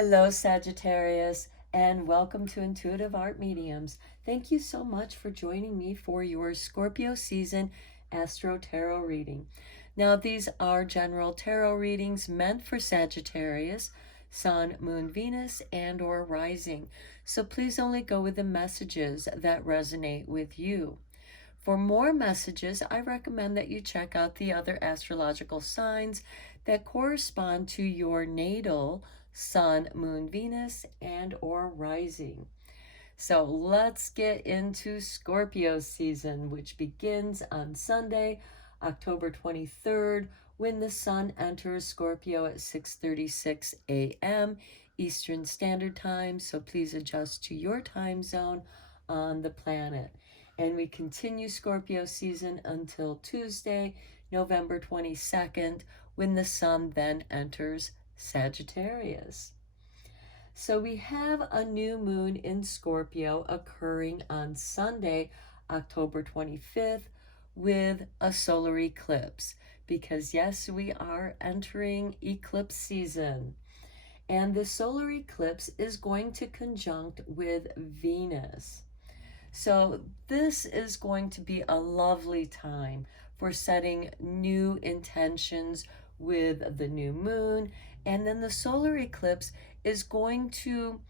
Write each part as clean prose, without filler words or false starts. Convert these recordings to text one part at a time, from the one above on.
Hello, Sagittarius, and welcome to Intuitive Art Mediums. Thank you so much for joining me for your Scorpio season Astro-Tarot reading. Now, these are general tarot readings meant for Sagittarius, Sun, Moon, Venus, and or Rising. So please only go with the messages that resonate with you. For more messages, I recommend that you check out the other astrological signs that correspond to your natal Sun, Moon, Venus, and or rising. So let's get into Scorpio season, which begins on Sunday, October 23rd, when the sun enters Scorpio at 6:36 a.m. Eastern Standard Time. So please adjust to your time zone on the planet. And we continue Scorpio season until Tuesday, November 22nd, when the sun then enters Sagittarius. So we have a new moon in Scorpio occurring on Sunday, October 25th, with a solar eclipse. Because yes, we are entering eclipse season. And the solar eclipse is going to conjunct with Venus. So this is going to be a lovely time for setting new intentions with the new moon. And then the solar eclipse is going to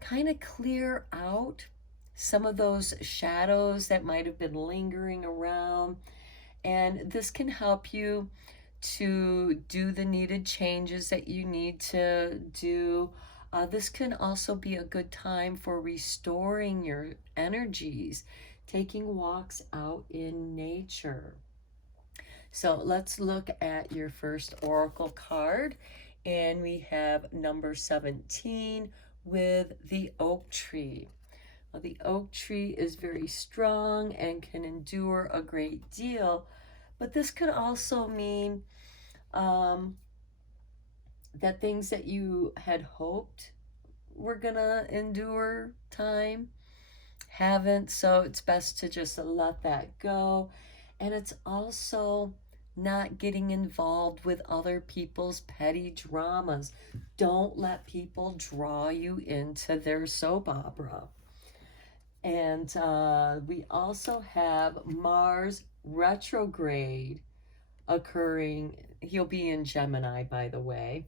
kind of clear out some of those shadows that might have been lingering around. And this can help you to do the needed changes that you need to do. This can also be a good time for restoring your energies, taking walks out in nature. So let's look at your first oracle card. And we have number 17 with the oak tree. Well, the oak tree is very strong and can endure a great deal, but this could also mean that things that you had hoped were gonna endure time haven't. So it's best to just let that go. And it's also not getting involved with other people's petty dramas. Don't let people draw you into their soap opera. And we also have Mars retrograde occurring. He'll be in Gemini, by the way.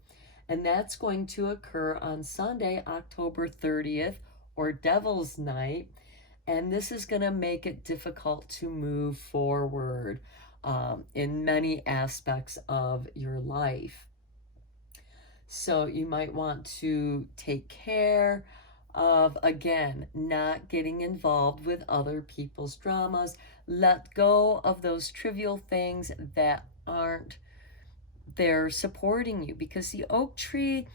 And that's going to occur on Sunday, October 30th, or Devil's Night. And this is going to make it difficult to move forward in many aspects of your life. So you might want to take care of, again, not getting involved with other people's dramas. Let go of those trivial things that aren't there supporting you, because the oak tree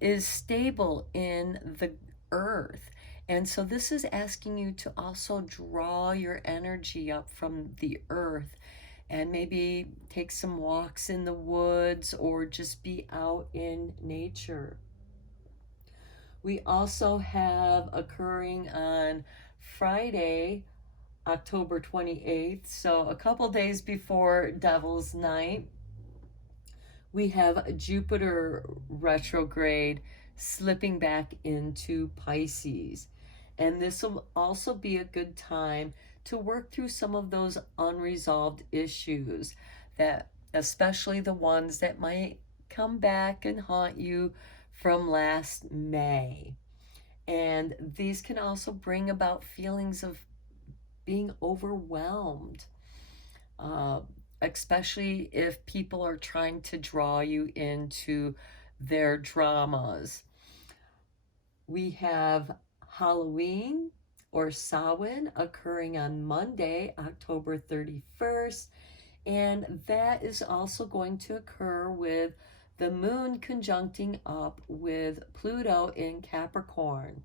is stable in the earth. And so this is asking you to also draw your energy up from the earth and maybe take some walks in the woods or just be out in nature. We also have occurring on Friday, October 28th, so a couple days before Devil's Night, we have Jupiter retrograde slipping back into Pisces. And this will also be a good time to work through some of those unresolved issues, that especially the ones that might come back and haunt you from last May. And these can also bring about feelings of being overwhelmed, uh, especially if people are trying to draw you into their dramas. We have Halloween or Samhain occurring on Monday, October 31st, and that is also going to occur with the moon conjuncting up with Pluto in Capricorn.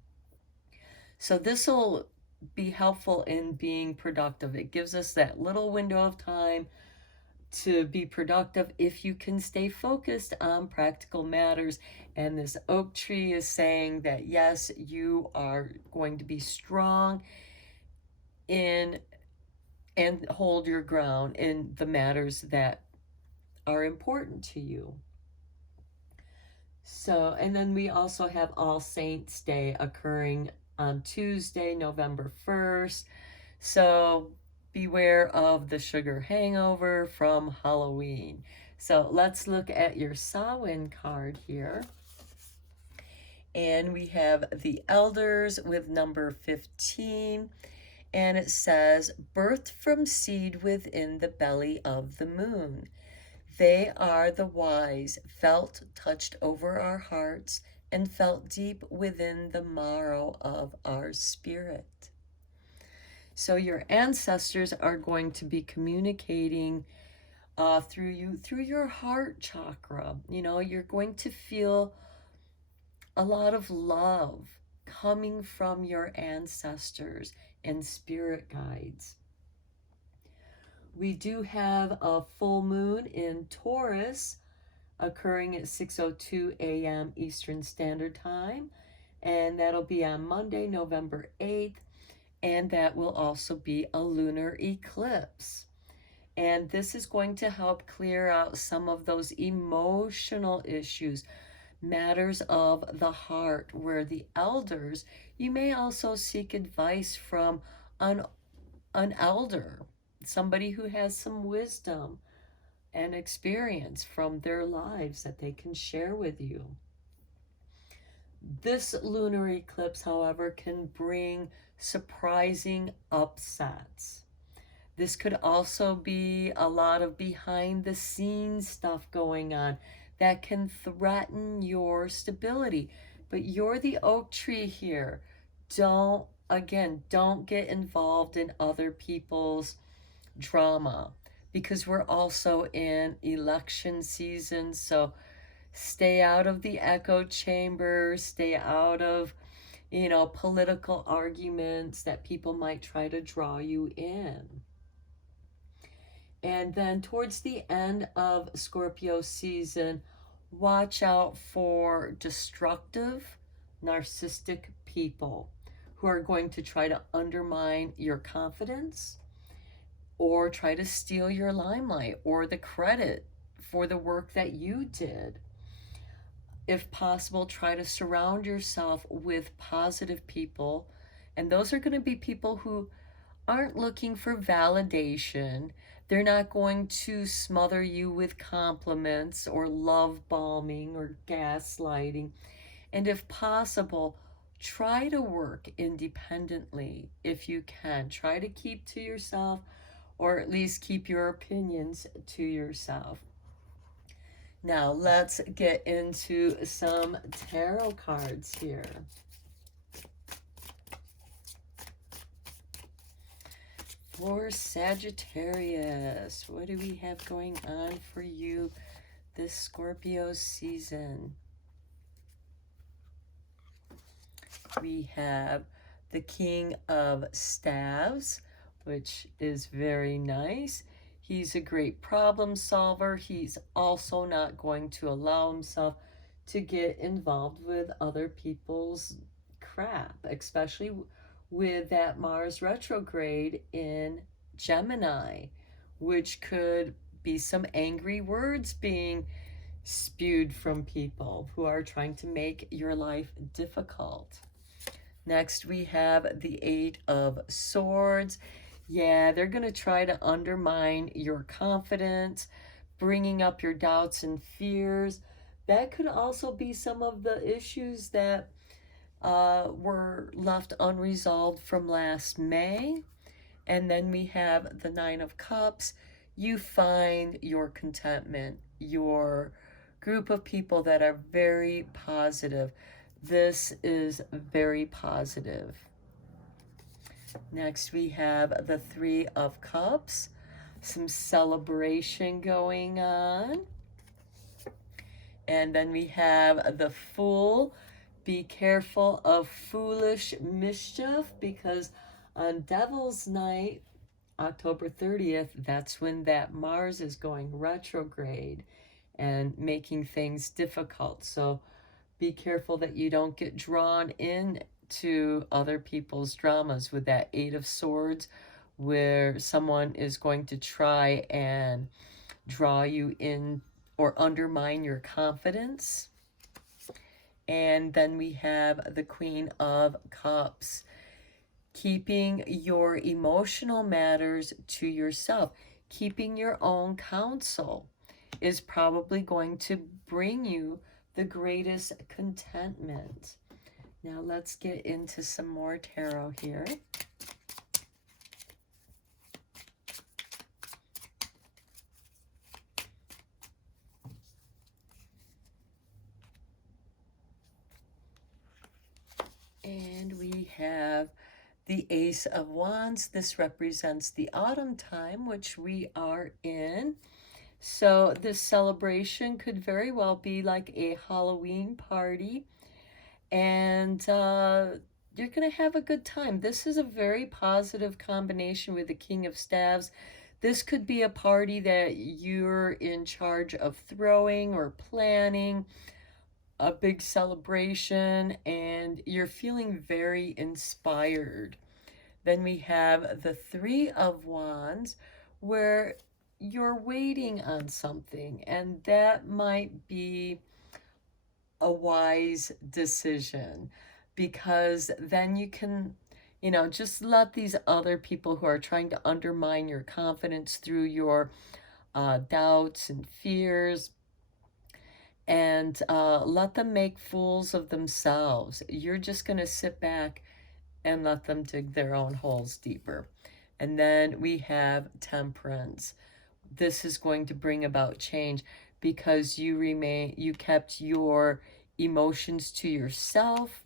So this will be helpful in being productive. It gives us that little window of time to be productive if you can stay focused on practical matters. And this oak tree is saying that yes, you are going to be strong in and hold your ground in the matters that are important to you. So, and then we also have All Saints Day occurring on Tuesday, November 1st. So beware of the sugar hangover from Halloween. So let's look at your Samhain card here. And we have the Elders with number 15. And it says, birthed from seed within the belly of the moon. They are the wise, felt touched over our hearts, and felt deep within the marrow of our spirit. So your ancestors are going to be communicating through you, through your heart chakra. You know, you're going to feel a lot of love coming from your ancestors and spirit guides. We do have a full moon in Taurus occurring at 6:02 a.m. Eastern Standard Time, and that'll be on Monday, November 8th, and that will also be a lunar eclipse. And this is going to help clear out some of those emotional issues, matters of the heart, where the elders, you may also seek advice from an elder, somebody who has some wisdom and experience from their lives that they can share with you. This lunar eclipse, however, can bring surprising upsets. This could also be a lot of behind the scenes stuff going on that can threaten your stability. But you're the oak tree here. Don't get involved in other people's drama, because we're also in election season. So stay out of the echo chamber, stay out of, political arguments that people might try to draw you in. And then towards the end of Scorpio season, watch out for destructive, narcissistic people who are going to try to undermine your confidence or try to steal your limelight or the credit for the work that you did. If possible, try to surround yourself with positive people. And those are going to be people who aren't looking for validation. They're not going to smother you with compliments or love bombing or gaslighting. And if possible, try to work independently if you can. Try to keep to yourself, or at least keep your opinions to yourself. Now let's get into some tarot cards here. For Sagittarius, what do we have going on for you this Scorpio season? We have the King of Staves, which is very nice. He's a great problem solver. He's also not going to allow himself to get involved with other people's crap, especially with that Mars retrograde in Gemini, which could be some angry words being spewed from people who are trying to make your life difficult. Next, we have the Eight of Swords. Yeah, they're going to try to undermine your confidence, bringing up your doubts and fears. That could also be some of the issues that were left unresolved from last May. And then we have the Nine of Cups. You find your contentment, your group of people that are very positive. This is very positive. Next, we have the Three of Cups. Some celebration going on. And then we have the Fool. Be careful of foolish mischief, because on Devil's Night, October 30th, that's when that Mars is going retrograde and making things difficult. So be careful that you don't get drawn into other people's dramas with that Eight of Swords, where someone is going to try and draw you in or undermine your confidence. And then we have the Queen of Cups. Keeping your emotional matters to yourself, keeping your own counsel is probably going to bring you the greatest contentment. Now let's get into some more tarot here. And we have the Ace of Wands. This represents the autumn time, which we are in. So this celebration could very well be like a Halloween party, and you're going to have a good time. This is a very positive combination with the King of Staves. This could be a party that you're in charge of throwing or planning, a big celebration, and you're feeling very inspired. Then we have the Three of Wands, where you're waiting on something, and that might be a wise decision, because then you can, just let these other people who are trying to undermine your confidence through your doubts and fears, and let them make fools of themselves. You're just going to sit back and let them dig their own holes deeper. And then we have Temperance. This is going to bring about change because you kept your emotions to yourself,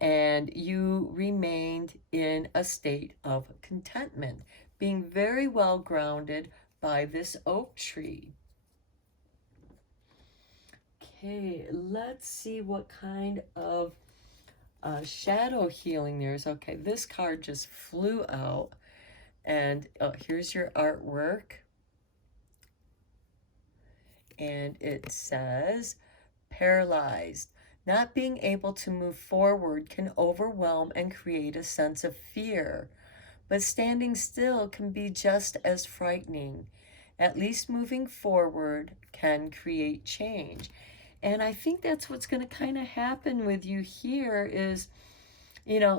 and you remained in a state of contentment, being very well grounded by this oak tree. Okay, let's see what kind of shadow healing there is. Okay, this card just flew out, and here's your artwork. And it says, paralyzed. Not being able to move forward can overwhelm and create a sense of fear, but standing still can be just as frightening. At least moving forward can create change. And I think that's what's going to kind of happen with you here is,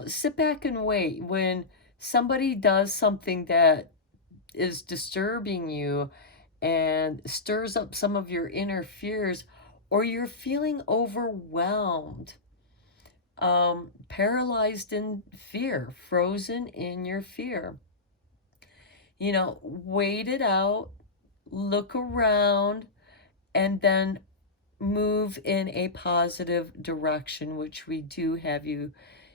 sit back and wait. When somebody does something that is disturbing you and stirs up some of your inner fears, or you're feeling overwhelmed, paralyzed in fear, frozen in your fear, wait it out, look around, and then move in a positive direction, which we do have you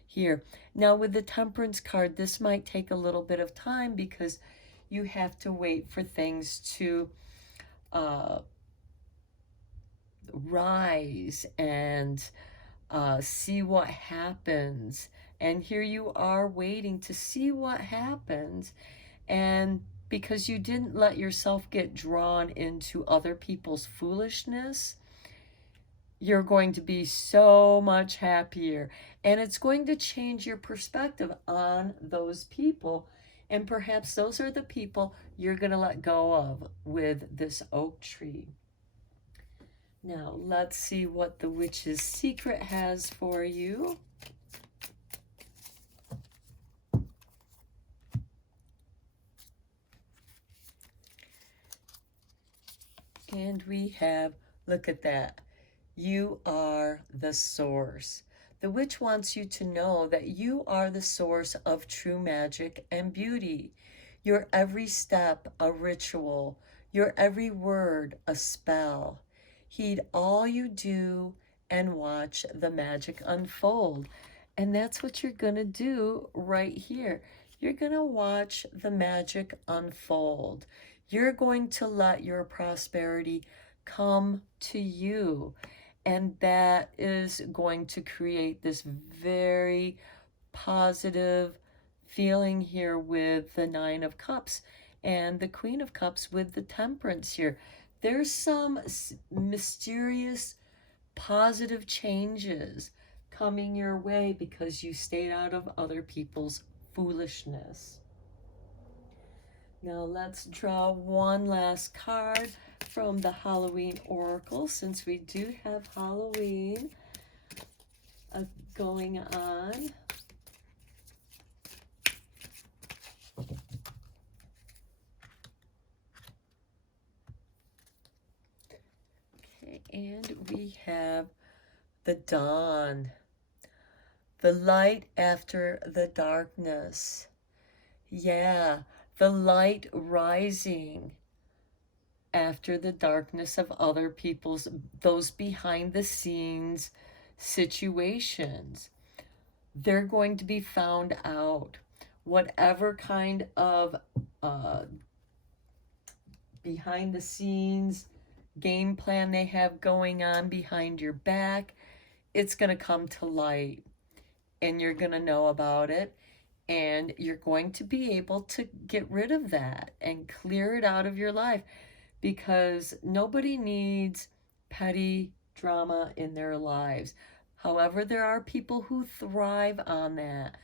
here. Now with the Temperance card, this might take a little bit of time because you have to wait for things to rise and see what happens. And here you are waiting to see what happens. And because you didn't let yourself get drawn into other people's foolishness, you're going to be so much happier. And it's going to change your perspective on those people. And perhaps those are the people you're going to let go of with this oak tree. Now, let's see what the Witch's Secret has for you. And we have, look at that. You are the source. The witch wants you to know that you are the source of true magic and beauty. Your every step a ritual, your every word a spell. Heed all you do and watch the magic unfold. And that's what you're going to do right here. You're going to watch the magic unfold. You're going to let your prosperity come to you. And that is going to create this very positive feeling here with the Nine of Cups and the Queen of Cups with the Temperance here. There's some mysterious positive changes coming your way because you stayed out of other people's foolishness. Now let's draw one last card from the Halloween Oracle, since we do have Halloween. going on. Okay, and we have the dawn, the light after the darkness. Yeah, the light rising after the darkness of other people's, those behind the scenes situations. They're going to be found out. Whatever kind of behind the scenes game plan they have going on behind your back, it's going to come to light and you're going to know about it. And you're going to be able to get rid of that and clear it out of your life, because nobody needs petty drama in their lives. However, there are people who thrive on that,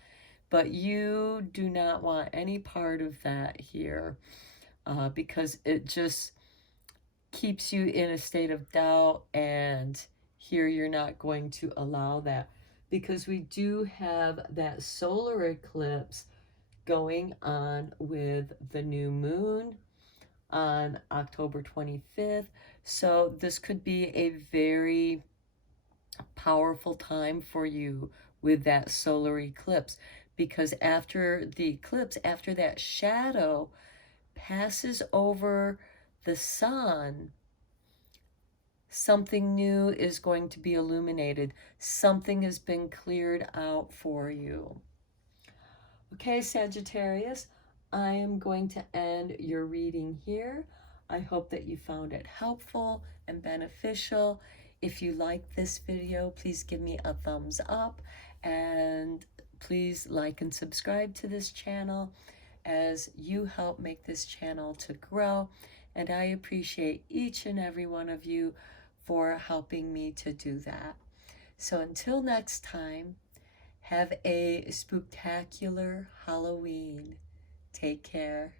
but you do not want any part of that here, because it just keeps you in a state of doubt, and here you're not going to allow that, because we do have that solar eclipse going on with the new moon on October 25th. So this could be a very powerful time for you with that solar eclipse, because after the eclipse, after that shadow passes over the sun, something new is going to be illuminated. Something has been cleared out for you. Okay, Sagittarius, I am going to end your reading here. I hope that you found it helpful and beneficial. If you like this video, please give me a thumbs up, and please like and subscribe to this channel, as you help make this channel to grow. And I appreciate each and every one of you for helping me to do that. So until next time, have a spooktacular Halloween. Take care.